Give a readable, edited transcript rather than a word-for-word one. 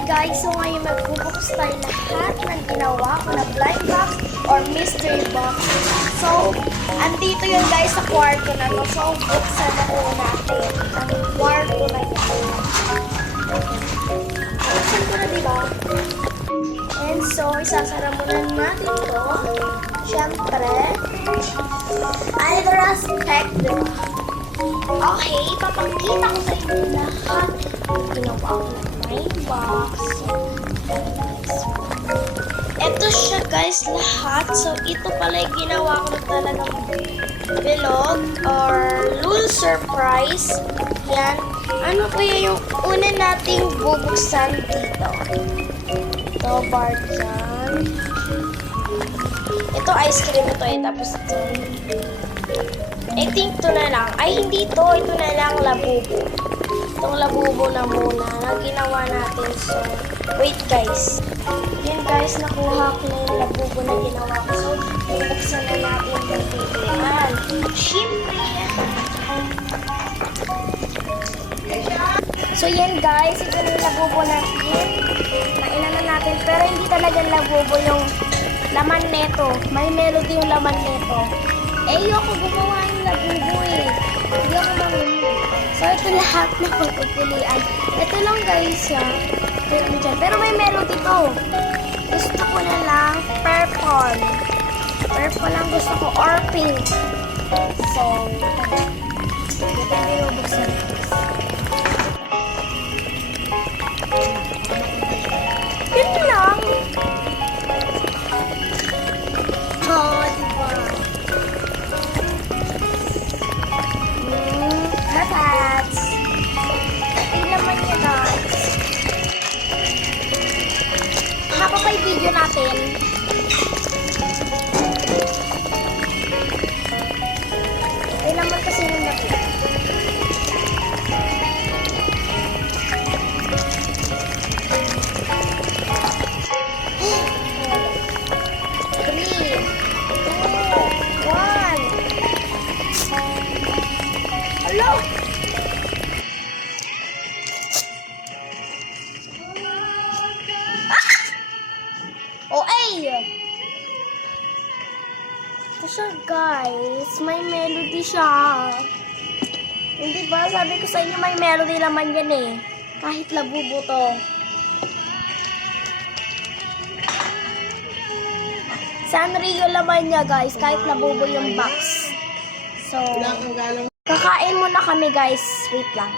Hi guys! So ngayon magbubukas tayo lahat ng ginawa ko na blind box or mystery box. So, andito yun guys sa kwarto na to. So, buksan na po natin ang kwarto na yan. Buksan ko na diba? And so, isasara muna natin to. Siyempre, Alvaraz Tech, diba? Okay, papakita ko sa inyo lahat ng ginawa ko na blind box. Ito siya guys lahat. So, ito pala yung ginawa ko na talagang bilog or lul surprise. Yan. Ano kaya yung una nating bubuksan dito? Ito, bar dyan. Ito, ice cream ito eh. Tapos ito. I think ito na lang. Ay, hindi ito. Ito na lang, labubo. Itong labubo na muna na ginawa natin. So, wait guys. Yan guys, nakuha ko na yung labubo na ginawa ko. So, bubuksan na natin yung pintuan. Siyempre. So, yan guys. Ito na yung labubo natin. Mainan na natin. Pero hindi talaga labubo yung laman neto. May melody yung laman neto. Eh, ako gumawa yung labubo eh. Hindi ako marunong. So, ito lahat na pagpupilian. Ito lang guys ah. Pero may melody to. Gusto ko na lang purple. Purple lang gusto ko or pink. So, ito tayo bubuksan. Yun lang. Oh, diba? Perfect. Ay naman niya guys. Haba pa yung video natin. Ay naman kasi yung natin. Hello? Oh, ay! Ito siya, guys. May melody siya. Hindi ba? Sabi ko sa inyo, may melody naman yan eh. Kahit labubo to. Sanrio laman niya, guys. Kahit labubo yung box. So, kakain muna kami guys. Wait lang.